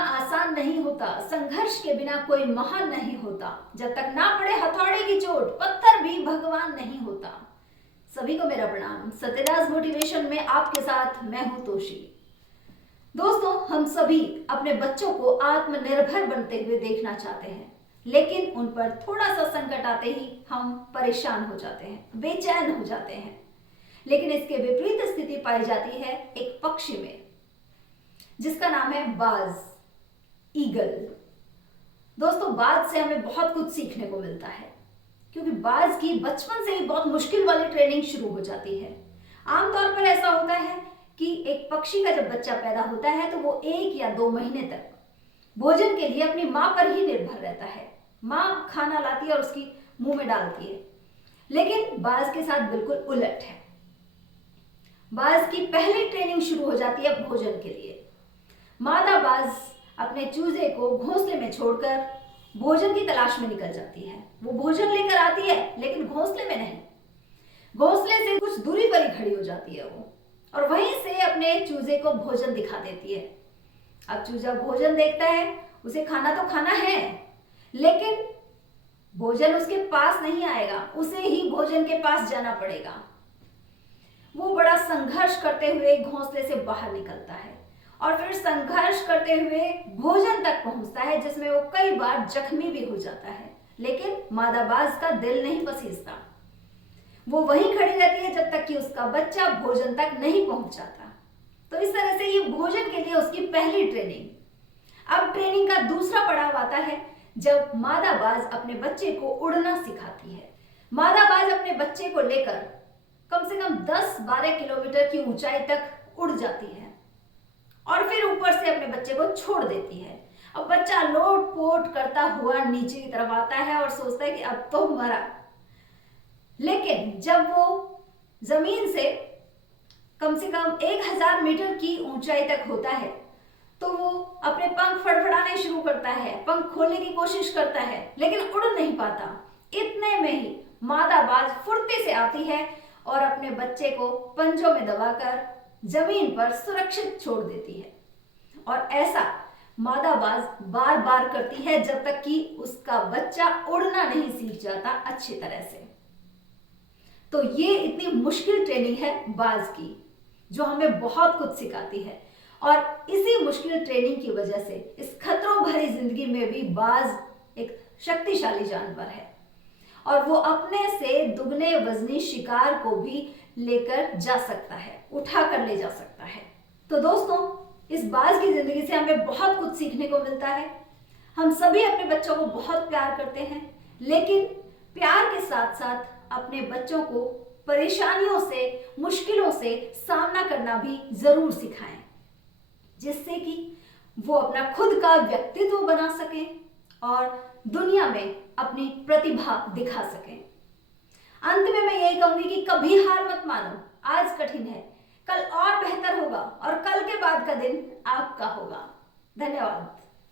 आसान नहीं होता, संघर्ष के बिना कोई महान नहीं होता, जब तक ना पड़े हथौड़े की चोट पत्थर भी भगवान नहीं होता। सभी को मेरा प्रणाम। सत्यराज मोटिवेशन में आपके साथ मैं हूं तोशी। दोस्तों, हम सभी अपने बच्चों को आत्मनिर्भर बनते हुए देखना चाहते हैं, लेकिन उन पर थोड़ा सा संकट आते ही हम परेशान हो जाते हैं, बेचैन हो जाते हैं। लेकिन इसके विपरीत स्थिति पाई जाती है एक पक्षी में, जिसका नाम है बाज, ईगल। दोस्तों, बाज से हमें बहुत कुछ सीखने को मिलता है, क्योंकि बाज की बचपन से ही बहुत मुश्किल वाली ट्रेनिंग शुरू हो जाती है। आमतौर पर ऐसा होता है कि एक पक्षी का जब बच्चा पैदा होता है तो वो 1 या 2 महीने तक भोजन के लिए अपनी मां पर ही निर्भर रहता है। मां खाना लाती है और उसकी मुंह में डालती है। लेकिन बाज के साथ बिल्कुल उलट है। बाज की पहली ट्रेनिंग शुरू हो जाती है भोजन के लिए। मादा बाज अपने चूजे को घोंसले में छोड़कर भोजन की तलाश में निकल जाती है। वो भोजन लेकर आती है, लेकिन घोंसले में नहीं, घोंसले से कुछ दूरी पर ही खड़ी हो जाती है वो, और वहीं से अपने चूजे को भोजन दिखा देती है। अब चूजा भोजन देखता है, उसे खाना तो खाना है, लेकिन भोजन उसके पास नहीं आएगा, उसे ही भोजन के पास जाना पड़ेगा। वो बड़ा संघर्ष करते हुए घोंसले से बाहर निकलता है और फिर संघर्ष करते हुए भोजन तक पहुंचता है, जिसमें वो कई बार जख्मी भी हो जाता है। लेकिन मादा बाज का दिल नहीं पसीजता। वो वहीं खड़ी रहती है जब तक कि उसका बच्चा भोजन तक नहीं पहुंच जाता। तो इस तरह से ये भोजन के लिए उसकी पहली ट्रेनिंग। अब ट्रेनिंग का दूसरा पड़ाव आता है जब मादा बाज अपने बच्चे को उड़ना सिखाती है। मादा बाज अपने बच्चे को लेकर कम से कम 10-12 किलोमीटर की ऊंचाई तक उड़ जाती है और फिर ऊपर से अपने बच्चे को छोड़ देती है। अब बच्चा लोट पोट करता हुआ नीचे की तरफ आता है और सोचता है कि अब तो मरा। लेकिन जब वो जमीन से कम 1000 मीटर की ऊंचाई तक होता है तो वो अपने पंख फड़फड़ाने शुरू करता है, पंख खोलने की कोशिश करता है, लेकिन उड़ नहीं पाता। इतने में ही मादा बाज फुर्ती से आती है और अपने बच्चे को पंजों में दबाकर जमीन पर सुरक्षित छोड़ देती है। और ऐसा मादा बाज बार बार करती है जब तक कि उसका बच्चा उड़ना नहीं सीख जाता अच्छी तरह से। तो ये इतनी मुश्किल ट्रेनिंग है बाज की, जो हमें बहुत कुछ सिखाती है। और इसी मुश्किल ट्रेनिंग की वजह से इस खतरों भरी जिंदगी में भी बाज एक शक्तिशाली जानवर है और वो अपने से दुगने वजनी शिकार को भी लेकर जा सकता है, उठा कर ले जा सकता है। तो दोस्तों, इस बाज की जिंदगी से हमें बहुत कुछ सीखने को मिलता है। हम सभी अपने बच्चों को बहुत प्यार करते हैं, लेकिन प्यार के साथ साथ अपने बच्चों को परेशानियों से, मुश्किलों से सामना करना भी जरूर सिखाएं, जिससे कि वो अपना खुद का व्यक्तित्व बना सके और दुनिया में अपनी प्रतिभा दिखा सकें। अंत में मैं यही कहूंगी कि कभी हार मत मानो। आज कठिन है, कल और बेहतर होगा और कल के बाद का दिन आपका होगा। धन्यवाद।